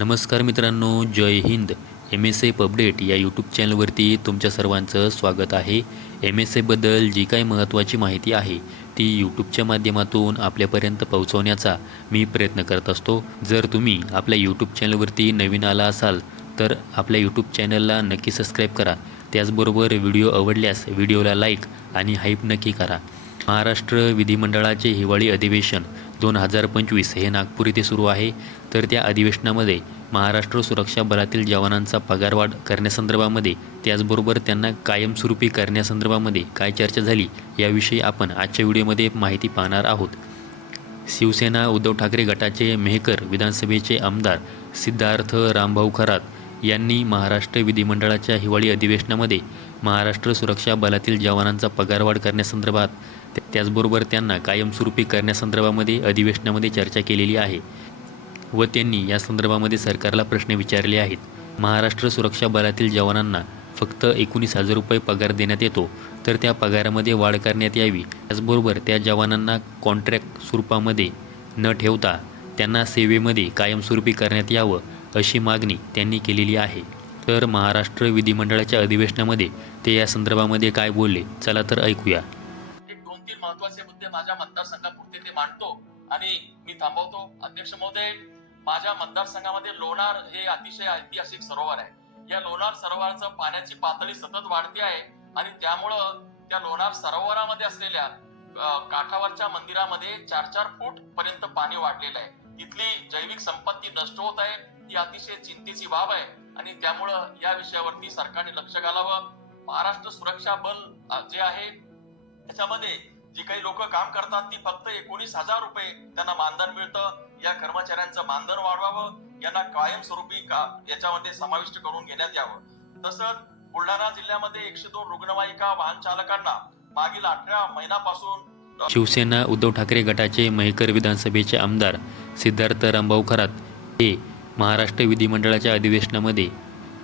नमस्कार मित्रांनो, जय Hind. MSF update या यूट्यूब चॅनलवरती तुमच्या सर्वांचं स्वागत आहे. MSFबद्दल जी काही महत्त्वाची माहिती आहे ती यूट्यूबच्या माध्यमातून आपल्यापर्यंत पोहोचवण्याचा मी प्रयत्न करत असतो. जर तुम्ही आपल्या यूट्यूब चॅनलवरती नवीन आला असाल तर आपल्या यूट्यूब चॅनलला नक्की सबस्क्राईब करा. त्याचबरोबर व्हिडिओ आवडल्यास व्हिडिओला लाईक आणि हाईप नक्की करा. महाराष्ट्र विधिमंडळाचे हिवाळी अधिवेशन 2025 हे नागपूर येथे सुरू आहे. तर त्या अधिवेशनामध्ये महाराष्ट्र सुरक्षा बलातील जवानांचा पगारवाढ करण्यासंदर्भामध्ये त्याचबरोबर त्यांना कायमस्वरूपी करण्यासंदर्भामध्ये काय चर्चा झाली याविषयी आपण आजच्या व्हिडिओमध्ये माहिती पाहणार आहोत. शिवसेना उद्धव ठाकरे गटाचे मेहकर विधानसभेचे आमदार सिद्धार्थ रामभाऊ खरात यांनी महाराष्ट्र विधिमंडळाच्या हिवाळी अधिवेशनामध्ये महाराष्ट्र सुरक्षा बलातील जवानांचा पगारवाढ करण्यासंदर्भात त्याचबरोबर त्यांना कायमस्वरूपी करण्यासंदर्भामध्ये अधिवेशनामध्ये चर्चा केलेली आहे व त्यांनी या संदर्भामध्ये सरकारला प्रश्न विचारले आहेत. महाराष्ट्र सुरक्षा बलातील जवानांना फक्त 19,000 रुपये पगार देण्यात येतो, तर त्या पगारामध्ये वाढ करण्यात यावी. त्याचबरोबर त्या जवानांना कॉन्ट्रॅक्ट स्वरूपामध्ये न ठेवता त्यांना सेवेमध्ये कायमस्वरूपी करण्यात यावं अशी मागणी त्यांनी केलेली आहे. तर महाराष्ट्र विधिमंडळाच्या अधिवेशनामध्ये ते या संदर्भामध्ये काय बोलले, चला तर ऐकूया. दोन-तीन महत्त्वाचे मुद्दे माझ्या मतदारसंघापुरते ते मांडतो आणि मी थांबवतो. अध्यक्ष महोदय, माझ्या मतदारसंघामध्ये लोणार हे अतिशय ऐतिहासिक सरोवर आहे. या लोणार सरोवराचं पाण्याची पातळी सतत वाढते आहे आणि त्यामुळं त्या लोणार सरोवरामध्ये असलेल्या काठावरच्या मंदिरामध्ये 4-4 फूट पर्यंत पाणी वाढलेलं आहे. तिथली जैविक संपत्ती नष्ट होत आहे. ही अतिशय चिंतेची बाब आहे आणि त्यामुळं या विषयावरती सरकारने लक्ष घालावं. महाराष्ट्र सुरक्षा बल जे आहे त्याच्यामध्ये जी काही लोक काम करतात ती फक्त 19,000 रुपये त्यांना मानधन मिळतं. या कर्मचाऱ्यांचं मानधन वाढवावं, यांना कायमस्वरूपी याच्यामध्ये समाविष्ट करून घेण्यात यावं. तसंच बुलढाणा जिल्ह्यामध्ये 102 रुग्णवाहिका वाहन चालकांना मागील 18 महिन्यापासून शिवसेना उद्धव ठाकरे गटाचे मेहकर विधानसभेचे आमदार सिद्धार्थ रामभाऊ खरात हे महाराष्ट्र विधिमंडळाच्या अधिवेशनामध्ये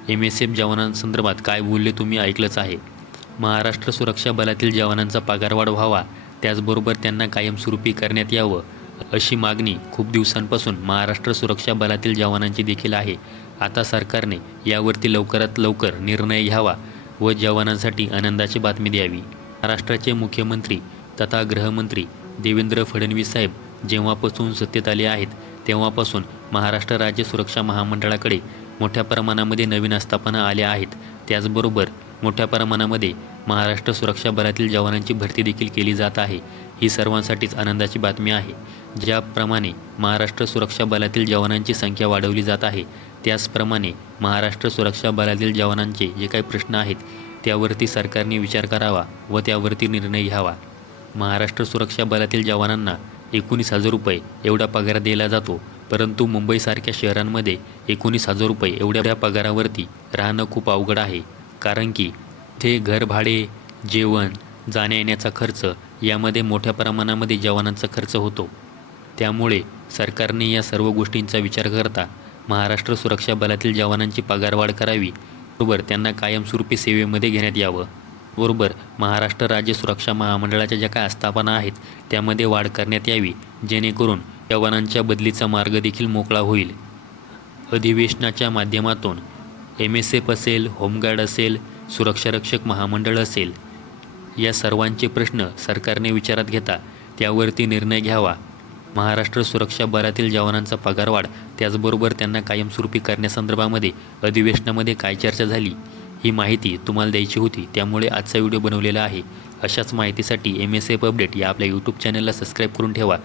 MSF जवानांसंदर्भात काय बोलले तुम्ही ऐकलंच आहे. महाराष्ट्र सुरक्षा बलातील जवानांचा पगारवाढ व्हावा, त्याचबरोबर त्यांना कायमस्वरूपी करण्यात यावं अशी मागणी खूप दिवसांपासून महाराष्ट्र सुरक्षा बलातील जवानांची देखील आहे. आता सरकारने यावरती लवकरात लवकर निर्णय घ्यावा व जवानांसाठी आनंदाची बातमी द्यावी. महाराष्ट्राचे मुख्यमंत्री तथा गृहमंत्री देवेंद्र फडणवीस साहेब जेव्हापासून सत्तेत आले आहेत तेव्हापासून महाराष्ट्र राज्य सुरक्षा महामंडळाकडे मोठ्या प्रमाणामध्ये नवीन आस्थापना आल्या आहेत. त्याचबरोबर मोठ्या प्रमाणामध्ये महाराष्ट्र सुरक्षा बलातील जवानांची भरती देखील केली जात आहे. ही सर्वांसाठीच आनंदाची बातमी आहे. ज्याप्रमाणे महाराष्ट्र सुरक्षा बलातील जवानांची संख्या वाढवली जात आहे त्याचप्रमाणे महाराष्ट्र सुरक्षा बलातील जवानांचे जे काही प्रश्न आहेत त्यावरती सरकारने विचार करावा व त्यावरती निर्णय घ्यावा. महाराष्ट्र सुरक्षा बलातील जवानांना 19,000 रुपये एवढा पगार दिला जातो, परंतु मुंबईसारख्या शहरांमध्ये 19,000 रुपये एवढ्या पगारावरती राहणं खूप अवघड आहे. कारण की ते घर भाडे, जेवण, जाण्या येण्याचा खर्च यामध्ये मोठ्या प्रमाणामध्ये जवानांचा खर्च होतो. त्यामुळे सरकारने या सर्व गोष्टींचा विचार करता महाराष्ट्र सुरक्षा बलातील जवानांची पगारवाढ करावी, बरोबर त्यांना कायमस्वरूपी सेवेमध्ये घेण्यात यावं, बरोबर महाराष्ट्र राज्य सुरक्षा महामंडळाच्या ज्या काही आस्थापना आहेत त्यामध्ये वाढ करण्यात यावी, जेणेकरून जवानांच्या बदलीचा मार्ग देखील मोकळा होईल. अधिवेशनाच्या माध्यमातून MSF असेल, होमगार्ड असेल, सुरक्षारक्षक महामंडळ असेल, या सर्वांचे प्रश्न सरकारने विचारात घेता त्यावरती निर्णय घ्यावा. महाराष्ट्र सुरक्षा बलातील जवानांचा पगारवाढ त्याचबरोबर त्यांना कायमस्वरूपी करण्यासंदर्भामध्ये अधिवेशनामध्ये काय चर्चा झाली ही माहिती तुम्हाला द्यायची होती, त्यामुळे आजचा व्हिडिओ बनवलेला आहे. अशाच माहितीसाठी MSF अपडेट या आपल्या यूट्यूब चॅनलला सबस्क्राईब करून ठेवा.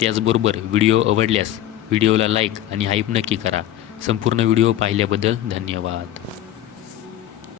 त्याचबरोबर व्हिडिओ आवडल्यास व्हिडिओला लाईक आणि हाईप नक्की करा. संपूर्ण व्हिडिओ पाहिल्याबद्दल धन्यवाद.